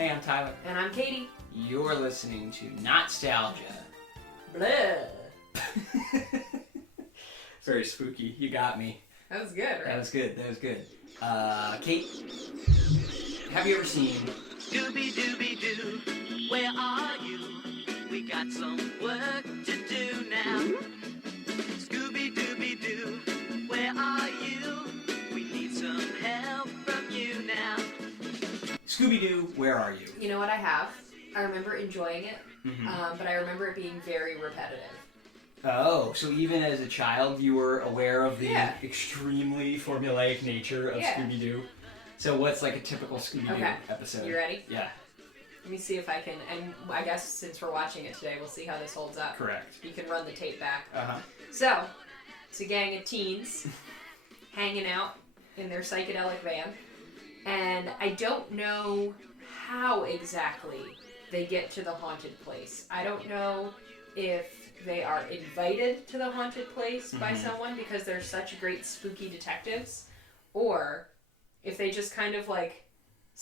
Hey, I'm Tyler. And I'm Katie. You're listening to Not-Stalgia. Blah. Very spooky. You got me. That was good, right? That was good. Kate, have you ever seen Scooby Dooby Doo, where are you? We got some work to do now. Scooby Dooby Doo, where are you? We need some help from you now. Scooby-Doo, Where Are You? You know what I have? I remember enjoying it, Mm-hmm. but I remember it being very repetitive. Oh, so even as a child you were aware of the Yeah. extremely formulaic nature of Yeah. Scooby-Doo? So what's like a typical Scooby-Doo Okay. episode? You ready? Yeah, Let me see if I can, and I guess since we're watching it today, we'll see how this holds up. correct. You can run the tape back. Uh-huh. So, it's a gang of teens hanging out in their psychedelic van, and I don't know how exactly they get to the haunted place. I don't know if they are invited to the haunted place by someone because they're such great spooky detectives, or if they just kind of like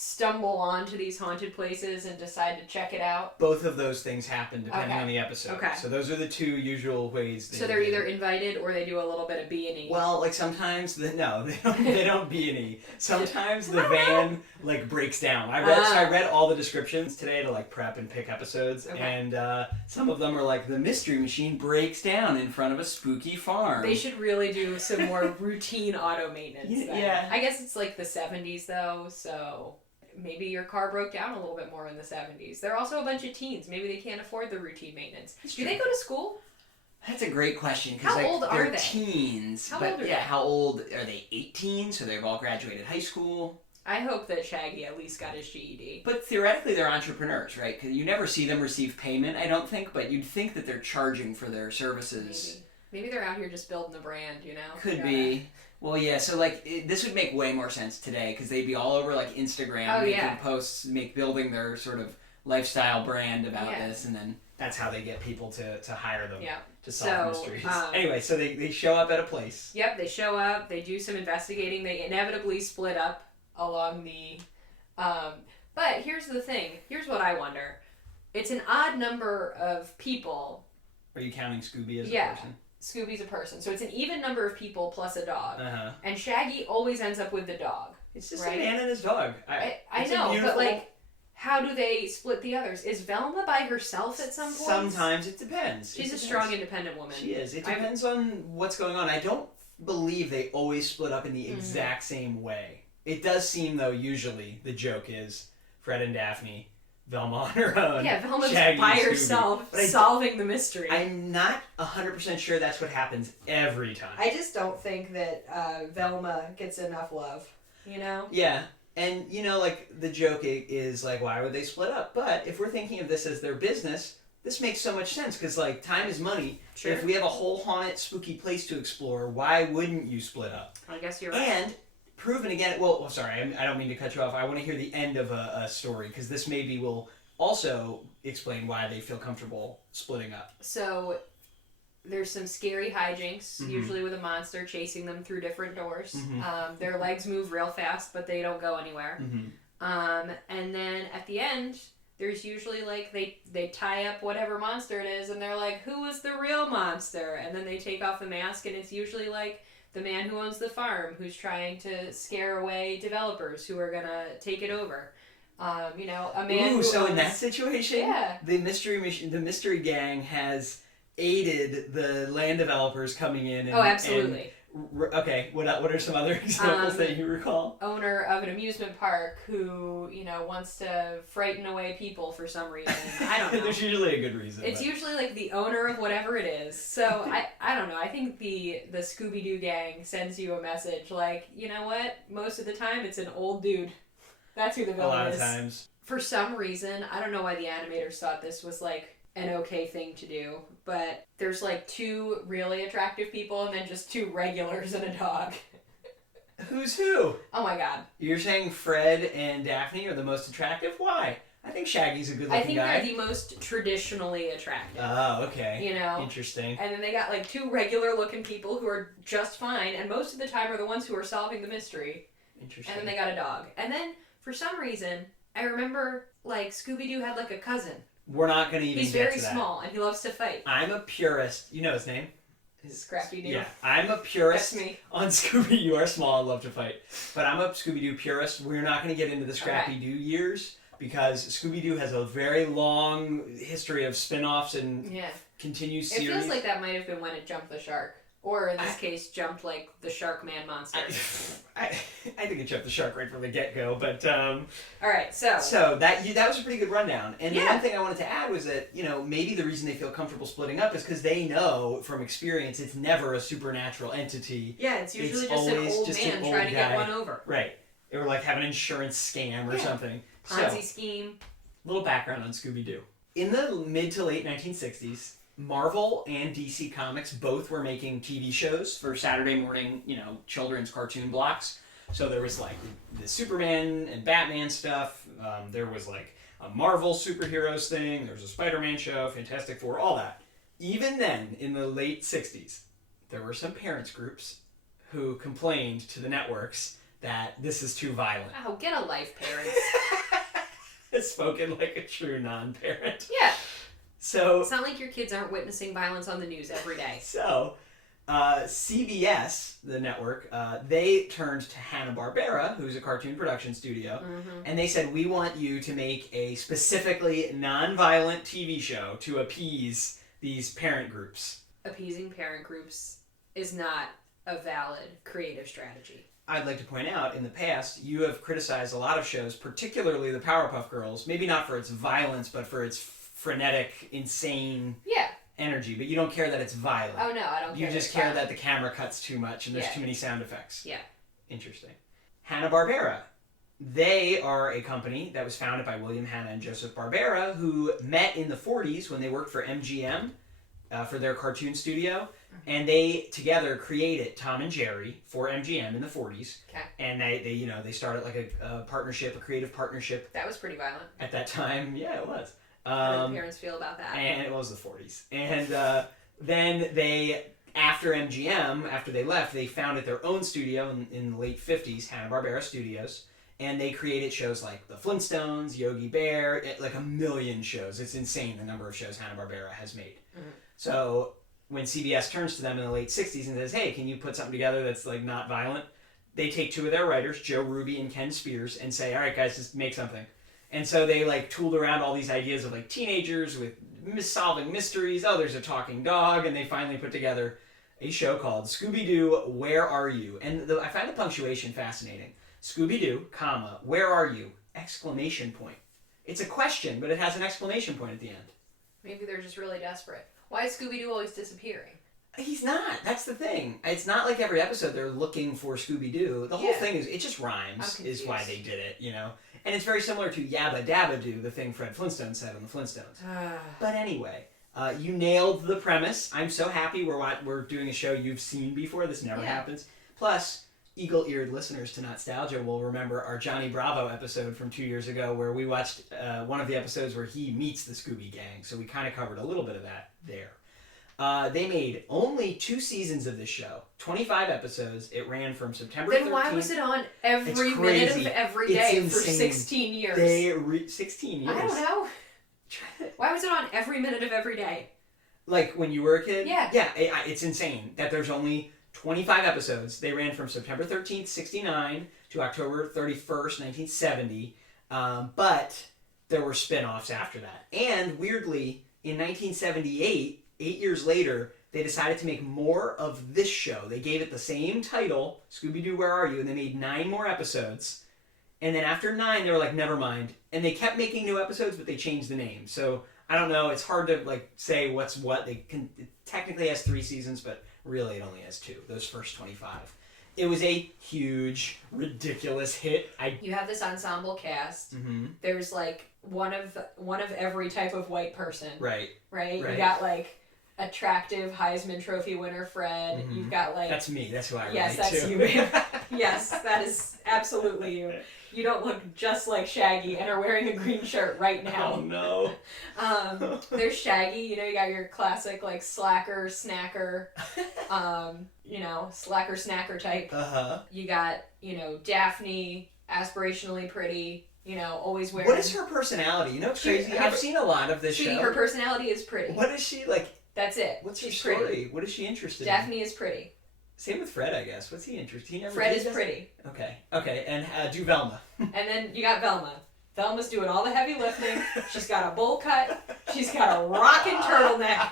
stumble onto these haunted places and decide to check it out. Both of those things happen depending Okay. on the episode. Okay. So those are the two usual ways. So they're either invited or they do a little bit of B&E. Well, like sometimes they don't B&E. Sometimes the van like breaks down. I read all the descriptions today to like prep and pick episodes, Okay. and some of them are like the mystery machine breaks down in front of a spooky farm. They should really do some more routine auto maintenance. then. Yeah. I guess it's like the 70s though, so maybe your car broke down a little bit more in the 70s. They're also a bunch of teens. Maybe they can't afford the routine maintenance. Do they go to school? That's a great question. How old they're are they? Teens. How but old are yeah, they? how old are they? 18, so they've all graduated high school. I hope that Shaggy at least got his GED. But theoretically, they're entrepreneurs, right? Because you never see them receive payment, I don't think. But you'd think that they're charging for their services. Maybe they're out here just building the brand, you know? Could be. Well, yeah. So like, this would make way more sense today because they'd be all over like Instagram making posts, building their sort of lifestyle brand about this, and then that's how they get people to hire them to solve mysteries. Anyway, so they show up at a place. Yep, they show up. They do some investigating. They inevitably split up along the. But here's the thing. Here's what I wonder. It's an odd number of people. Are you counting Scooby as a person? Scooby's a person. So it's an even number of people plus a dog. Uh-huh. And Shaggy always ends up with the dog. It's just right? a man and his dog. I know, but like, how do they split the others? Is Velma by herself at some point? Sometimes it depends. She's a strong, independent woman. She is. It depends on what's going on. I don't believe they always split up in the exact same way. It does seem, though, usually the joke is Fred and Daphne, Velma on her own. Yeah, Velma's Shaggy by and Scooby. herself But solving the mystery. I'm not 100% sure that's what happens every time. I just don't think that Velma gets enough love, you know? Yeah. And, you know, like, the joke is, like, why would they split up? But if we're thinking of this as their business, this makes so much sense, because, like, time is money. Sure. If we have a whole haunted, spooky place to explore, why wouldn't you split up? I guess you're right. And proven again, well, sorry, I don't mean to cut you off. I want to hear the end of a story, because this maybe will also explain why they feel comfortable splitting up. So there's some scary hijinks, usually with a monster chasing them through different doors. Their legs move real fast, but they don't go anywhere. And then at the end, there's usually like they tie up whatever monster it is, and they're like, who is the real monster? And then they take off the mask, and it's usually like the man who owns the farm who's trying to scare away developers who are gonna take it over. You know, a man who so owns... in that situation, the mystery gang has aided the land developers coming in. And, absolutely. Okay, what are some other examples that you recall? Owner of an amusement park who, you know, wants to frighten away people for some reason. I don't know. There's usually a good reason. It's usually like the owner of whatever it is. So I don't know. I think the Scooby-Doo gang sends you a message like, you know what? Most of the time it's an old dude. That's who the villain is. A lot of times. For some reason, I don't know why the animators thought this was like an okay thing to do, but there's like two really attractive people and then just two regulars and a dog. Who's who? Oh my god. You're saying Fred and Daphne are the most attractive? Why? I think Shaggy's a good looking guy. I think they're the most traditionally attractive. Oh, okay. You know? Interesting. And then they got like two regular looking people who are just fine, and most of the time are the ones who are solving the mystery. Interesting. And then they got a dog. And then, for some reason, I remember, like, Scooby-Doo had, like, a cousin. We're not going to even get to that. He's very small, and he loves to fight. I'm a purist. You know his name? Scrappy-Doo. Yeah, I'm a purist. That's me. On Scooby. You are small, I love to fight. But I'm a Scooby-Doo purist. We're not going to get into the Scrappy-Doo years, because Scooby-Doo has a very long history of spin-offs and continues series. It feels like that might have been when it jumped the shark. Or in this case, jumped like the Shark Man monster. I think it jumped the shark right from the get-go, but all right, so that was a pretty good rundown. And the one thing I wanted to add was that, you know, maybe the reason they feel comfortable splitting up is because they know from experience it's never a supernatural entity. Yeah, it's usually just an old man trying to get one over. Right. Or like have an insurance scam or something. Ponzi scheme. Little background on Scooby-Doo. In the mid to late 1960s, Marvel and DC Comics both were making TV shows for Saturday morning, you know, children's cartoon blocks. So there was like the Superman and Batman stuff. There was like a Marvel superheroes thing. There was a Spider-Man show, Fantastic Four, all that. Even then, in the late 60s, there were some parents groups who complained to the networks that this is too violent. Oh, get a life, parents. Spoken like a true non-parent. Yeah. So it's not like your kids aren't witnessing violence on the news every day. So, CBS, the network, they turned to Hanna-Barbera, who's a cartoon production studio, and they said, we want you to make a specifically non-violent TV show to appease these parent groups. Appeasing parent groups is not a valid creative strategy. I'd like to point out, in the past, you have criticized a lot of shows, particularly the Powerpuff Girls, maybe not for its violence, but for its frenetic, insane energy, but you don't care that it's violent. Oh no, I don't care. You just care that the camera cuts too much and there's too many sound effects. Yeah. Interesting. Hanna-Barbera. They are a company that was founded by William Hanna and Joseph Barbera, who met in the 40s when they worked for MGM for their cartoon studio, and they together created Tom and Jerry for MGM in the 40s. Okay. And they started like a partnership, a creative partnership. That was pretty violent. At that time, yeah, it was. How did the parents feel about that? And it was the 40s. And then they, after MGM, after they left, they founded their own studio in the late 50s, Hanna-Barbera Studios. And they created shows like The Flintstones, Yogi Bear, like a million shows. It's insane the number of shows Hanna-Barbera has made. Mm-hmm. So when CBS turns to them in the late 60s and says, hey, can you put something together that's like not violent? They take two of their writers, Joe Ruby and Ken Spears, and say, all right, guys, just make something. And so they like tooled around all these ideas of like teenagers with solving mysteries. Oh, there's a talking dog. And they finally put together a show called Scooby-Doo, Where Are You? And I find the punctuation fascinating. Scooby-Doo, comma, where are you? Exclamation point. It's a question, but it has an exclamation point at the end. Maybe they're just really desperate. Why is Scooby-Doo always disappearing? He's not. That's the thing. It's not like every episode they're looking for Scooby-Doo. The whole thing is, it just rhymes, is why they did it, you know? And it's very similar to Yabba Dabba Doo, the thing Fred Flintstone said on the Flintstones. But anyway, you nailed the premise. I'm so happy we're doing a show you've seen before. This never happens. Plus, eagle-eared listeners to Not-Stalgia will remember our Johnny Bravo episode from 2 years ago where we watched one of the episodes where he meets the Scooby Gang. So we kind of covered a little bit of that there. They made only 2 seasons of this show, 25 episodes. It ran from September 13th. Then why was it on every minute of every day for 16 years? 16 years? I don't know. Why was it on every minute of every day? Like when you were a kid? Yeah. Yeah, it's insane that there's only 25 episodes. They ran from September 13th, 69 to October 31st, 1970. But there were spin-offs after that. And weirdly, in 1978... 8 years later, they decided to make more of this show. They gave it the same title, Scooby-Doo, Where Are You? And they made 9 more episodes. And then after 9, they were like, never mind. And they kept making new episodes, but they changed the name. So, I don't know. It's hard to like say what's what. It technically has 3 seasons, but really it only has 2. Those first 25. It was a huge, ridiculous hit. You have this ensemble cast. Mm-hmm. There's like one of every type of white person. Right. You got like attractive Heisman Trophy winner Fred. Mm-hmm. You've got like... That's me. That's who I relate to. Yes, that's you. Yes, that is absolutely you. You don't look just like Shaggy and are wearing a green shirt right now. Oh, no. There's Shaggy. You know, you got your classic like slacker, snacker, slacker, snacker type. Uh-huh. You got, Daphne, aspirationally pretty. always wearing... What is her personality? You know, it's crazy. I've seen a lot of this show. Her personality is pretty. What is she like? That's it. What's her story? Pretty. What is she interested in? Daphne is pretty. Same with Fred, I guess. What's he interested in? Fred is pretty. Okay. And do Velma. And then you got Velma. Velma's doing all the heavy lifting. She's got a bowl cut. She's got a rockin' turtleneck.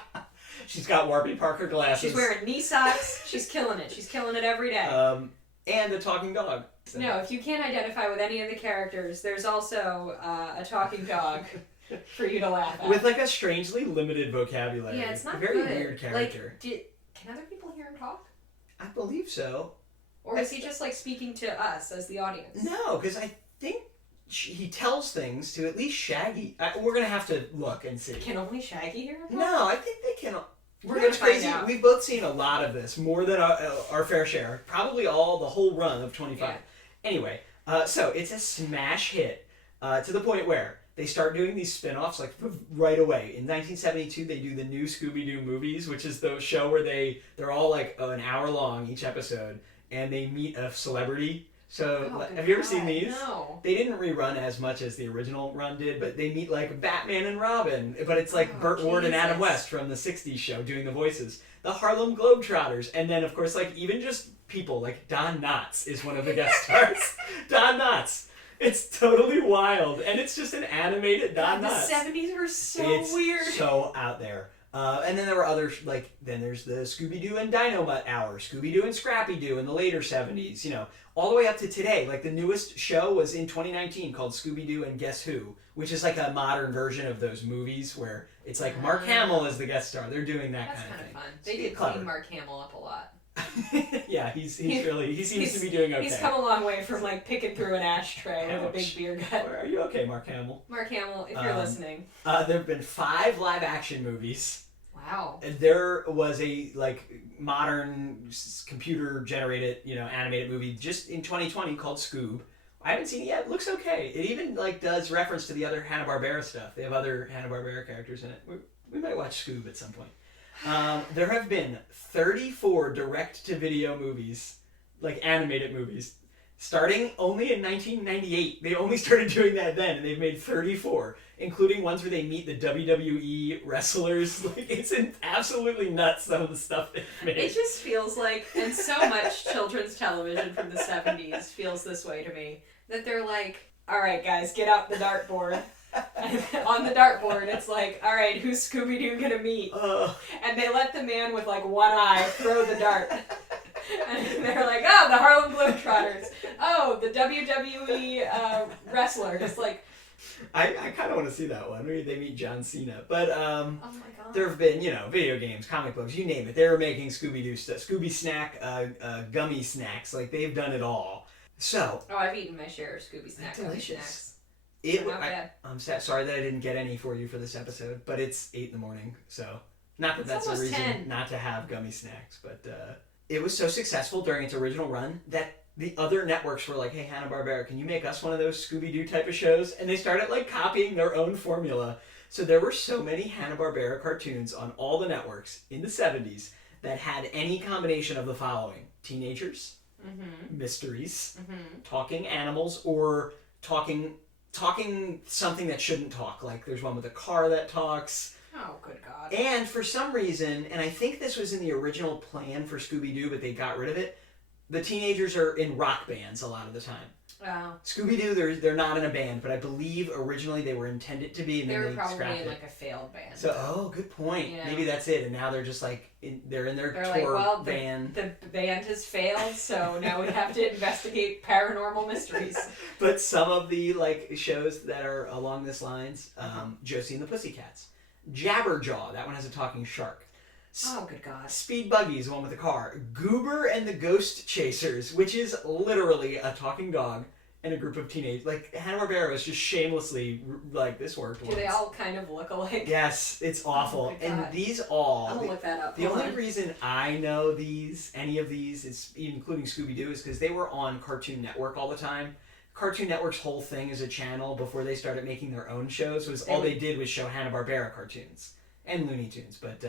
She's got Warby Parker glasses. She's wearing knee socks. She's killing it. She's killing it every day. And a talking dog. So. No, if you can't identify with any of the characters, there's also a talking dog for you to laugh at. With like a strangely limited vocabulary. Yeah, it's not very good. Weird character. Can other people hear him talk? I believe so. Or is he just like speaking to us as the audience? No, because I think he tells things to at least Shaggy. We're going to have to look and see. Can only Shaggy hear him talk? No, I think they can. We're going to find out. We've both seen a lot of this, more than our fair share. Probably the whole run of 25. Yeah. Anyway, so it's a smash hit to the point where they start doing these spin-offs like right away. In 1972, they do the new Scooby-Doo movies, which is the show where they're all like an hour long each episode, and they meet a celebrity. So, have you ever seen these? No. They didn't rerun as much as the original run did, but they meet like Batman and Robin. But it's like Burt Ward and Adam West from the 60s show doing the voices. The Harlem Globetrotters. And then, of course, like even just people like Don Knotts is one of the guest stars. Don Knotts. It's totally wild. And it's just an animated Don Knotts. The 70s were so weird. So out there. And then there were others, then there's the Scooby-Doo and Dynamite Hour, Scooby-Doo and Scrappy-Doo in the later 70s, all the way up to today. Like, the newest show was in 2019 called Scooby-Doo and Guess Who, which is like a modern version of those movies where it's like Mark Hamill is the guest star. They're doing that kind of thing. That's kind of fun. They did clean Mark Hamill up a lot. Yeah, he seems to be doing okay. He's come a long way from like picking through an ashtray with a big beer gut. Are you okay, Mark Hamill? Mark Hamill, if you're listening. There have been 5 live action movies. Wow. There was a modern computer generated, animated movie just in 2020 called Scoob. I haven't seen it yet. It looks okay. It even does reference to the other Hanna-Barbera stuff. They have other Hanna-Barbera characters in it. We might watch Scoob at some point. There have been 34 direct-to-video movies, animated movies, starting only in 1998. They only started doing that then, and they've made 34, including ones where they meet the WWE wrestlers. It's absolutely nuts, some of the stuff they've made. It just feels like, and so much children's television from the 70s feels this way to me, that they're like, all right, guys, get out the dartboard. And on the dartboard, it's like, all right, who's Scooby-Doo gonna meet? And they let the man with one eye throw the dart. And they're like, oh, the Harlem Globetrotters. Oh, the WWE wrestler. Just I kind of want to see that one. Maybe they meet John Cena. But oh my God. There have been, video games, comic books, you name it. They were making Scooby-Doo stuff. Scooby Snack, gummy snacks. They've done it all. So. Oh, I've eaten my share of Scooby Snack gummy snacks. Not bad. I'm sorry that I didn't get any for you for this episode, but it's 8 a.m, so not that that's a reason 10. Not to have gummy snacks, but it was so successful during its original run that the other networks were like, hey, Hanna-Barbera, can you make us one of those Scooby-Doo type of shows? And they started copying their own formula. So there were so many Hanna-Barbera cartoons on all the networks in the 70s that had any combination of the following: teenagers, mysteries, talking animals, or talking something that shouldn't talk. There's one with a car that talks. Oh, good God. And for some reason, and I think this was in the original plan for Scooby-Doo, but they got rid of it, the teenagers are in rock bands a lot of the time. Oh. Scooby-Doo, they're not in a band, but I believe originally they were intended to be, and they then were they probably scrapped in it. A failed band. So, good point. Yeah. Maybe that's it, and now they're just they're in their tour band. The band has failed, so now we have to investigate paranormal mysteries. But some of the shows that are along this lines, Josie and the Pussycats, Jabberjaw, that one has a talking shark. Oh, good God. Speed Buggy's the one with the car. Goober and the Ghost Chasers, which is literally a talking dog and a group of teenagers. Hanna-Barbera is just shamelessly, this worked once. Do they all kind of look alike? Yes, it's awful. Oh, and these all... I'm going to look that up. The only reason I know any of these, is including Scooby-Doo, is because they were on Cartoon Network all the time. Cartoon Network's whole thing as a channel before they started making their own shows was all they did was show Hanna-Barbera cartoons and Looney Tunes. But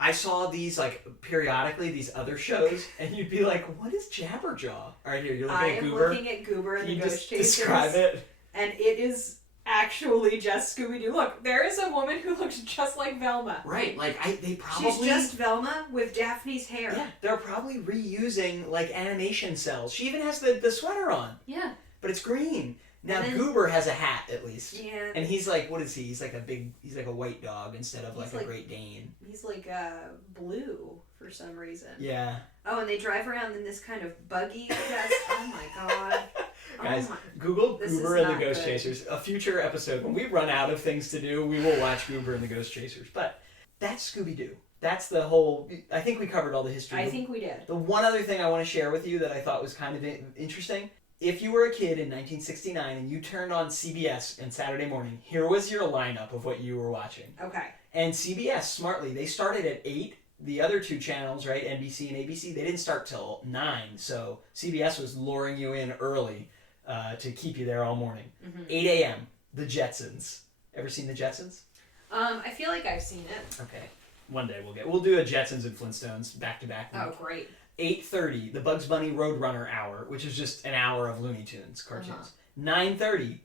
I saw these periodically, these other shows, and you'd be like, what is Jabberjaw? All right, here, you're looking at Goober. I'm looking at Goober and the Ghost Chasers. Describe it. and it is actually just Scooby-Doo. Look, there is a woman who looks just like Velma. Right, like they probably... She's just Velma with Daphne's hair. Yeah, they're probably reusing, like, animation cells. She even has the sweater on. Yeah. But it's green. Now, Goober has a hat, at least. Yeah. And he's like, what is he? He's like a white dog instead of like a Great Dane. He's like blue for some reason. Yeah. Oh, and they drive around in this kind of buggy. Oh my god. Guys, Google Goober and the Ghost Chasers. A future episode, when we run out of things to do, we will watch Goober and the Ghost Chasers. But that's Scooby-Doo. That's the whole... I think we covered all the history. I think we did. The one other thing I want to share with you that I thought was kind of interesting... If you were a kid in 1969 and you turned on CBS on Saturday morning, here was your lineup of what you were watching. Okay. And CBS, smartly, they started at 8. The other two channels, right, NBC and ABC, they didn't start till 9. So CBS was luring you in early to keep you there all morning. 8 a.m., The Jetsons. Ever seen The Jetsons? I feel like I've seen it. Okay. One day we'll do a Jetsons and Flintstones back-to-back. Oh, great. 8:30, the Bugs Bunny Roadrunner Hour, which is just an hour of Looney Tunes cartoons. 9:30,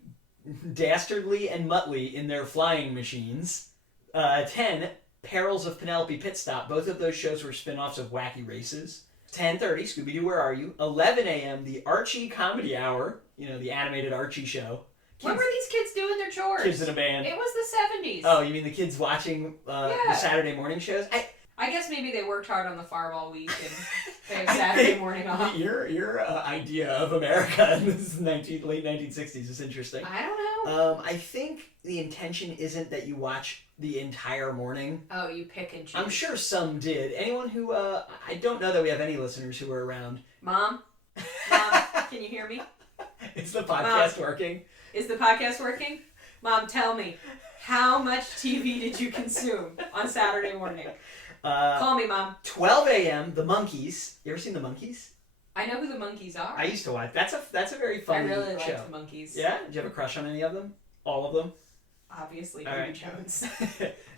Dastardly and Muttley in their flying machines. 10, Perils of Penelope Pitstop. Both of those shows were spin-offs of Wacky Races. 10:30, Scooby-Doo, Where Are You? 11 a.m., the Archie Comedy Hour, the animated Archie show. When were these kids doing their chores? Kids in a band. It was the 70s. Oh, you mean the kids watching the Saturday morning shows? I guess maybe they worked hard on the farm all week and they have Saturday morning off. Your idea of America in the late 1960s is interesting. I don't know. I think the intention isn't that you watch the entire morning. Oh, you pick and choose. I'm sure some did. Anyone who, I don't know that we have any listeners who were around. Mom, can you hear me? Is the podcast working? Is the podcast working? Mom, tell me, how much TV did you consume on Saturday morning? Call me, Mom. 12 a.m., The Monkees. You ever seen The Monkees? I know who The Monkees are. I used to watch. That's a very fun show. I really liked The Monkees. Yeah? Did you have a crush on any of them? All of them? Obviously, All Davy right. Jones.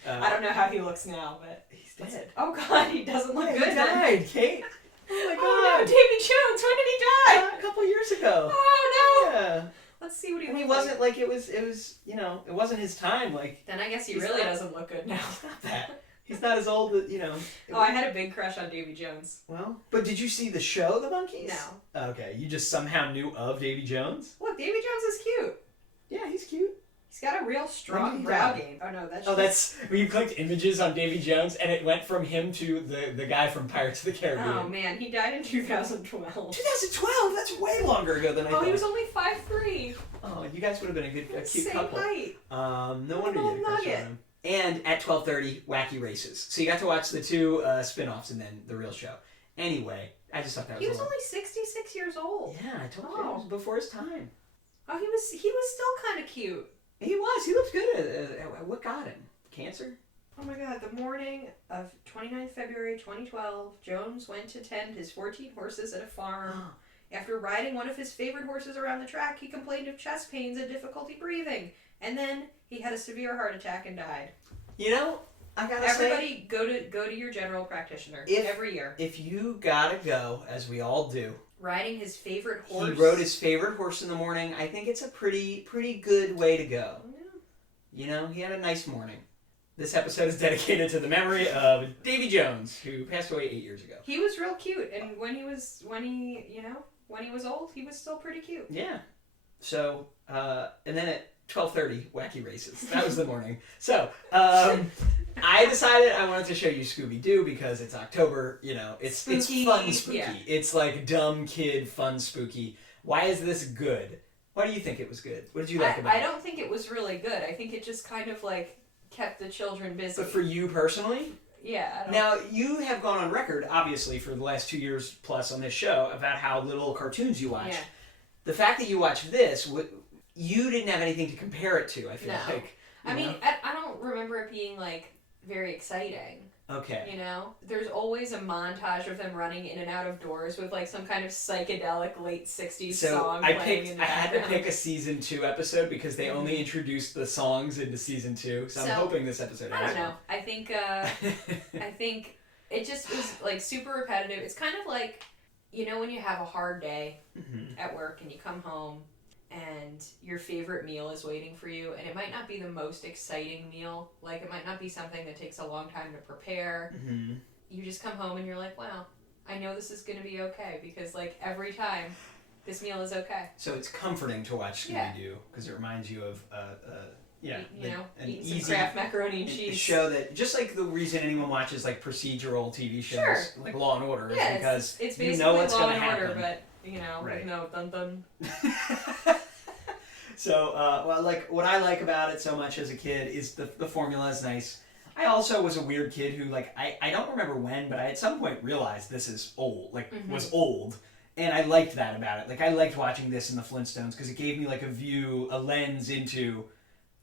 I don't know how he looks now, but... He's dead. Oh, God, he doesn't look good. He died, Kate. Oh, my God. Oh, no, Davy Jones. When did he die? A couple years ago. Oh, no. Yeah. Let's see what he And looks he wasn't like it was, it wasn't his time. Like Then I guess he really doesn't look good now. Not that. He's not as old, Oh, I had a big crush on Davy Jones. Well, but did you see the show, The Monkees? No. Okay, you just somehow knew of Davy Jones? Look, Davy Jones is cute. Yeah, he's cute. He's got a real strong brow game. Oh, no, that's that's when you clicked images on Davy Jones, and it went from him to the guy from Pirates of the Caribbean. Oh, man, he died in 2012. 2012? That's way longer ago than I thought. Oh, he was only 5'3". Oh, you guys would have been a cute Same couple. Height. No wonder you had a crush on him. And at 12:30, Wacky Races. So you got to watch the two spin-offs and then the real show. Anyway, I just thought that was He was only 66 years old. Yeah, I told you. It was before his time. Oh, he was still kind of cute. He was. He looked good. What got him? Cancer? Oh my God, the morning of 29th February 2012, Jones went to tend his 14 horses at a farm. After riding one of his favorite horses around the track, he complained of chest pains and difficulty breathing. And then he had a severe heart attack and died. I gotta Everybody go to your general practitioner every year. If you gotta go, as we all do, riding his favorite horse. He rode his favorite horse in the morning. I think it's a pretty good way to go. Yeah. He had a nice morning. This episode is dedicated to the memory of Davy Jones, who passed away 8 years ago. He was real cute, and when he was old, he was still pretty cute. Yeah. So, and then at 12:30, Wacky Races. That was the morning. So, I decided I wanted to show you Scooby-Doo because it's October, it's spooky. It's fun spooky. Yeah. It's like dumb kid fun spooky. Why is this good? Why do you think it was good? What did you like about it? I don't think it was really good. I think it just kind of kept the children busy. But for you personally? Yeah. Now, you have gone on record, obviously, for the last 2 years plus on this show about how little cartoons you watch. Yeah. The fact that you watched this, you didn't have anything to compare it to, I feel like. I mean, I don't remember it being, very exciting. Okay. There's always a montage of them running in and out of doors with, some kind of psychedelic late 60s song playing in the background. I had to pick a season 2 episode because they only introduced the songs into season 2, so I'm hoping this episode has I don't know. I think, I think it just was, super repetitive. It's kind of like, when you have a hard day at work and you come home and your favorite meal is waiting for you, and it might not be the most exciting meal. Like, it might not be something that takes a long time to prepare. Mm-hmm. You just come home and you're like, wow, I know this is going to be okay, because, like, every time, this meal is okay. So it's comforting to watch Scooby-Doo, because it reminds you of, eating some Kraft macaroni and cheese. Show that, just like the reason anyone watches, like, procedural TV shows, like Law and Order, is because it's you know what's going to happen. Order, but, with no dun-dun. So, what I like about it so much as a kid is the formula is nice. I also was a weird kid who, like, I don't remember when, but I at some point realized this is old, was old. And I liked that about it. Like, I liked watching this in the Flintstones because it gave me, like, a lens into,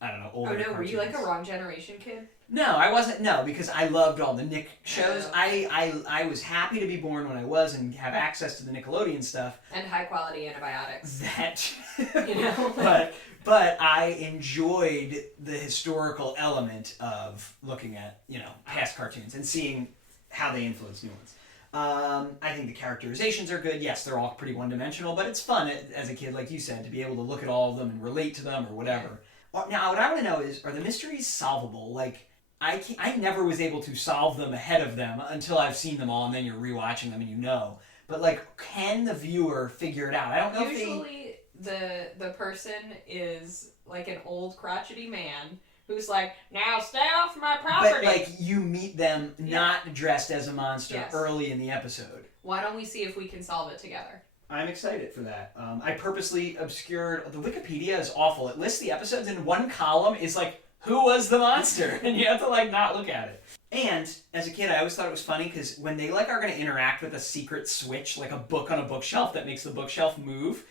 I don't know, older cartoons. Were you, like, a wrong generation kid? No, I wasn't. No, because I loved all the Nick shows. I was happy to be born when I was and have access to the Nickelodeon stuff. And high-quality antibiotics. That, but I enjoyed the historical element of looking at, past cartoons and seeing how they influence new ones. I think the characterizations are good. Yes, they're all pretty one-dimensional, but it's fun as a kid, like you said, to be able to look at all of them and relate to them or whatever. Now, what I want to know is, are the mysteries solvable? Like, I never was able to solve them ahead of them until I've seen them all, and then you're rewatching them and you know. But, like, can the viewer figure it out? I don't know Usually, the person is, like, an old crotchety man who's like, now stay off my property. But, like, you meet them not dressed as a monster early in the episode. Why don't we see if we can solve it together? I'm excited for that. I purposely obscured... The Wikipedia is awful. It lists the episodes in one column. Is like, who was the monster? And you have to, like, not look at it. And, as a kid, I always thought it was funny because when they, like, are going to interact with a secret switch, like a book on a bookshelf that makes the bookshelf move,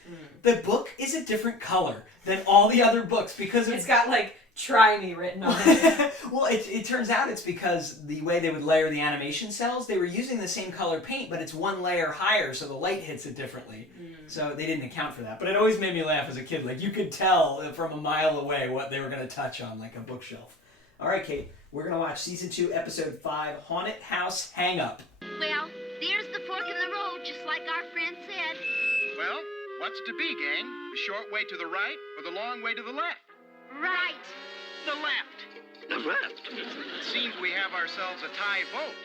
the book is a different color than all the other books because it's got, like... Try me written on it. Well, it turns out it's because the way they would layer the animation cells, they were using the same color paint, but it's one layer higher, so the light hits it differently. So they didn't account for that. But it always made me laugh as a kid. Like, you could tell from a mile away what they were going to touch on, like a bookshelf. All right, Kate, we're going to watch Season 2, Episode 5, Haunted House Hang-Up. Well, there's the fork in the road, just like our friend said. Well, what's to be, gang? The short way to the right or the long way to the left? Right. The left. The left? It seems we have ourselves a tie vote.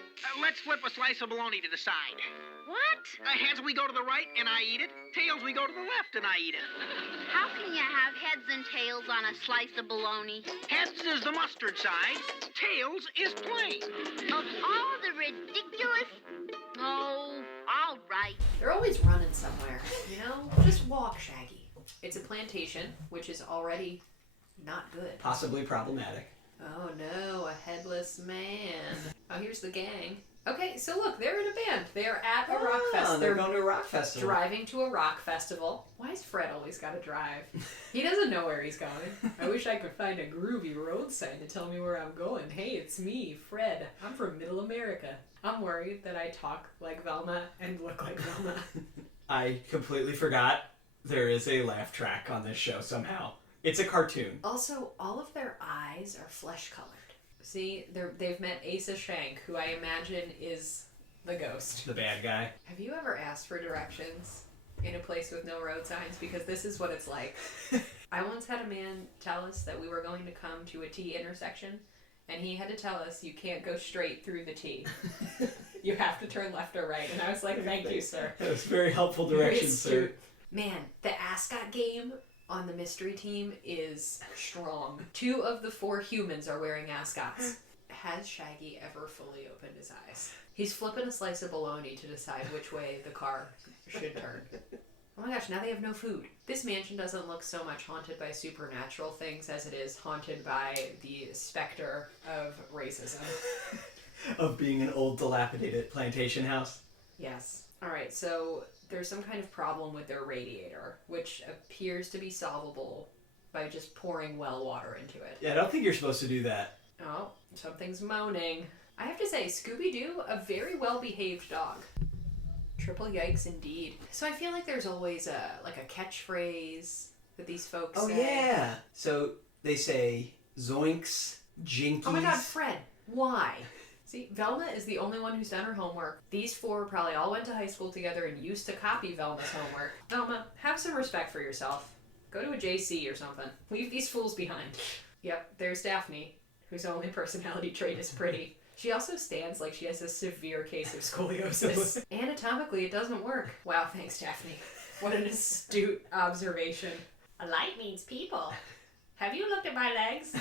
Let's flip a slice of bologna to the side. What? Heads we go to the right and I eat it. Tails we go to the left and I eat it. How can you have heads and tails on a slice of bologna? Heads is the mustard side. Tails is plain. Of all the ridiculous... Oh, all right. They're always running somewhere, Just walk, Shaggy. It's a plantation, which is already... not good. Possibly problematic. Oh no, a headless man. Oh, here's the gang. Okay, so look, they're in a band. They're at a rock festival. They're going to a rock festival. Driving to a rock festival. Why has Fred always got to drive? He doesn't know where he's going. I wish I could find a groovy road sign to tell me where I'm going. Hey, it's me, Fred. I'm from Middle America. I'm worried that I talk like Velma and look like Velma. I completely forgot there is a laugh track on this show somehow. It's a cartoon. Also, all of their eyes are flesh-colored. See, they've met Asa Shank, who I imagine is the ghost. The bad guy. Have you ever asked for directions in a place with no road signs? Because this is what it's like. I once had a man tell us that we were going to come to a T intersection, and he had to tell us you can't go straight through the T. You have to turn left or right. And I was like, thank you, sir. That was very helpful directions, sir. Man, the ascot game on the mystery team is strong. 2 of the 4 humans are wearing ascots. Has Shaggy ever fully opened his eyes? He's flipping a slice of bologna to decide which way the car should turn. Oh my gosh, now they have no food. This mansion doesn't look so much haunted by supernatural things as it is haunted by the specter of racism. Of being an old dilapidated plantation house? Yes. Alright, so there's some kind of problem with their radiator, which appears to be solvable by just pouring well water into it. Yeah, I don't think you're supposed to do that. Oh, something's moaning. I have to say, Scooby-Doo, a very well-behaved dog. Triple yikes indeed. So I feel like there's always a catchphrase that these folks say. Oh yeah! So they say zoinks, jinkies. Oh my god, Fred, why? See, Velma is the only one who's done her homework. These 4 probably all went to high school together and used to copy Velma's homework. Velma, have some respect for yourself. Go to a JC or something. Leave these fools behind. Yep, there's Daphne, whose only personality trait is pretty. She also stands like she has a severe case of scoliosis. Anatomically, it doesn't work. Wow, thanks, Daphne. What an astute observation. A light means people. Have you looked at my legs?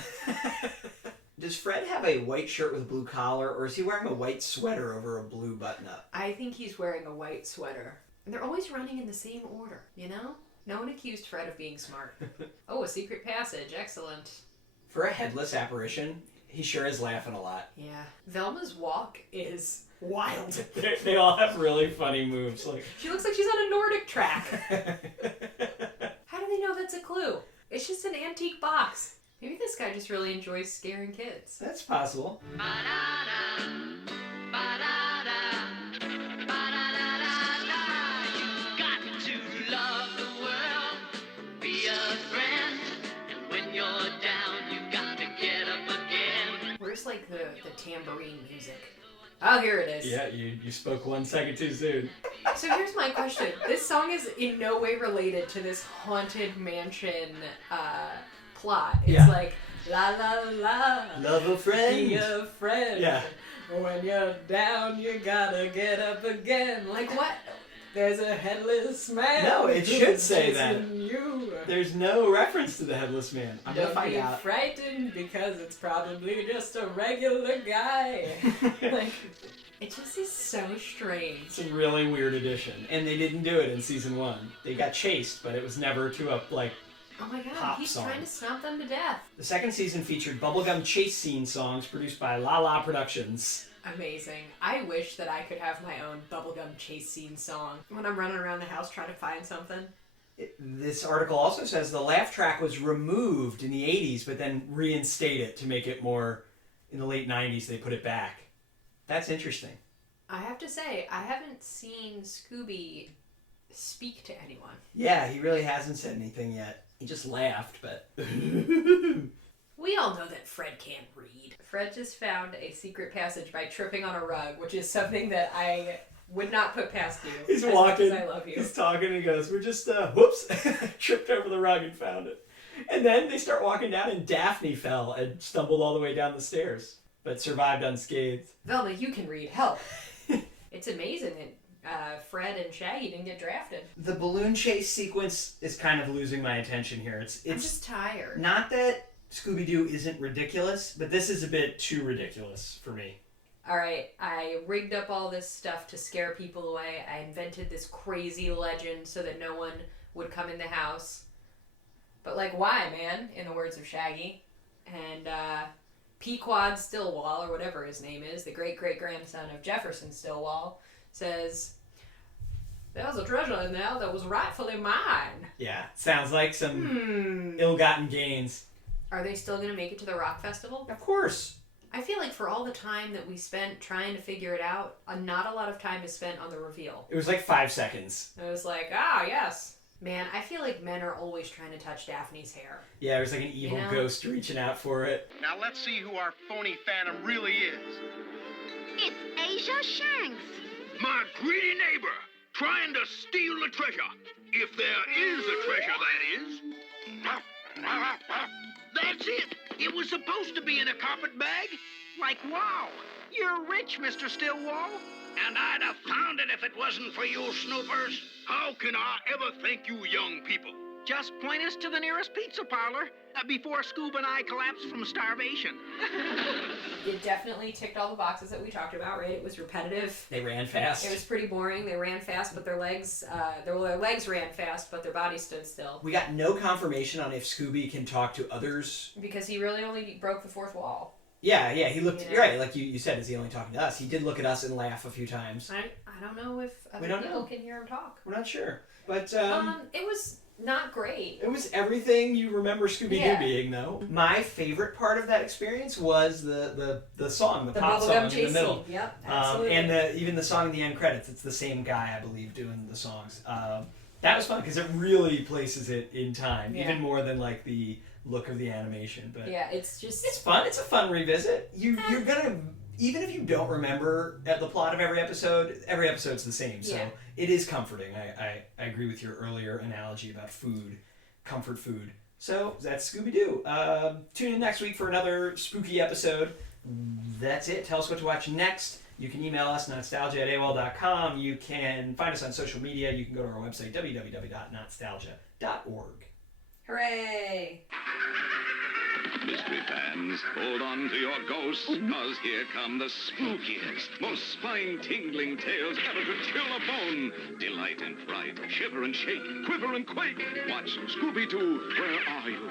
Does Fred have a white shirt with a blue collar, or is he wearing a white sweater over a blue button-up? I think he's wearing a white sweater. And they're always running in the same order, you know? No one accused Fred of being smart. Oh, a secret passage. Excellent. For a headless apparition, he sure is laughing a lot. Yeah. Velma's walk is wild. They all have really funny moves. Like she looks like she's on a Nordic track. How do they know that's a clue? It's just an antique box. Maybe this guy just really enjoys scaring kids. That's possible. Ba-da-da, ba-da-da, ba-da-da-da-da. You got to love the world, be a friend, and when you're down, you got to get up again. Where's like the tambourine music? Oh, here it is. Yeah, you spoke 1 second too soon. So here's my question. This song is in no way related to this haunted mansion plot. It's like, la la la. Love a friend. Be a friend. Yeah. When you're down, you gotta get up again. Like what? There's a headless man. No, it should say that. You. There's no reference to the headless man. I'm gonna find out. Don't be frightened because it's probably just a regular guy. Like, it just is so strange. It's a really weird addition, and they didn't do it in season 1. They got chased, but it was never to a oh my god, pop he's song. trying to stomp them to death. The second season featured bubblegum chase scene songs produced by La La Productions. Amazing. I wish that I could have my own bubblegum chase scene song when I'm running around the house trying to find something. This article also says the laugh track was removed in the 80s, but then reinstated to make it more, in the late 90s, they put it back. That's interesting. I have to say, I haven't seen Scooby speak to anyone. Yeah, he really hasn't said anything yet. He just laughed, but... We all know that Fred can't read. Fred just found a secret passage by tripping on a rug, which is something that I would not put past you. He's walking. I love you. He's talking and he goes, we're just, whoops, tripped over the rug and found it. And then they start walking down and Daphne fell and stumbled all the way down the stairs, but survived unscathed. Velma, you can read. Help. It's amazing that Fred and Shaggy didn't get drafted. The balloon chase sequence is kind of losing my attention here. It's I'm just tired. Not that Scooby-Doo isn't ridiculous, but this is a bit too ridiculous for me. All right, I rigged up all this stuff to scare people away. I invented this crazy legend so that no one would come in the house. But like, why, man? In the words of Shaggy. And Pequod Stillwell, or whatever his name is, the great-great-grandson of Jefferson Stillwell, says, "There's a treasure in there that was rightfully mine." Yeah, sounds like some ill-gotten gains. Are they still going to make it to the rock festival? Of course. I feel like for all the time that we spent trying to figure it out, not a lot of time is spent on the reveal. It was like 5 seconds. It was like, yes. Man, I feel like men are always trying to touch Daphne's hair. Yeah, it was like an evil ghost reaching out for it. Now let's see who our phony phantom really is. It's Asia Shanks. My greedy neighbor, trying to steal the treasure. If there is a treasure, that is. That's it. It was supposed to be in a carpet bag. Like, wow, you're rich, Mr. Stillwell. And I'd have found it if it wasn't for you snoopers. How can I ever thank you young people? Just point us to the nearest pizza parlor before Scoob and I collapse from starvation. It definitely ticked all the boxes that we talked about, right? It was repetitive. They ran fast. It was pretty boring. They ran fast, but their legs ran fast, but their bodies stood still. We got no confirmation on if Scooby can talk to others. Because he really only broke the fourth wall. Yeah, he looked, you're right, like you said, is he only talking to us? He did look at us and laugh a few times. I don't know if other people can hear him talk. We're not sure. But, it was not great. It was everything you remember Scooby-Doo being, though. My favorite part of that experience was the song, the pop song in the middle. Scene. Yep, absolutely. And even the song in the end credits. It's the same guy, I believe, doing the songs. That was fun because it really places it in time, even more than like the look of the animation. But yeah, it's fun. It's a fun revisit. You're gonna, even if you don't remember the plot of every episode's the same. So it is comforting. I agree with your earlier analogy about food. comfort food. So that's Scooby-Doo. Tune in next week for another spooky episode. That's it. Tell us what to watch next. You can email us, notstalgia@aol.com. You can find us on social media. You can go to our website, www.notstalgia.org. Hooray! Mystery fans, hold on to your ghosts, cause here come the spookiest, most spine-tingling tales ever to chill a bone. Delight and fright, shiver and shake, quiver and quake. Watch Scooby-Doo, Where Are You?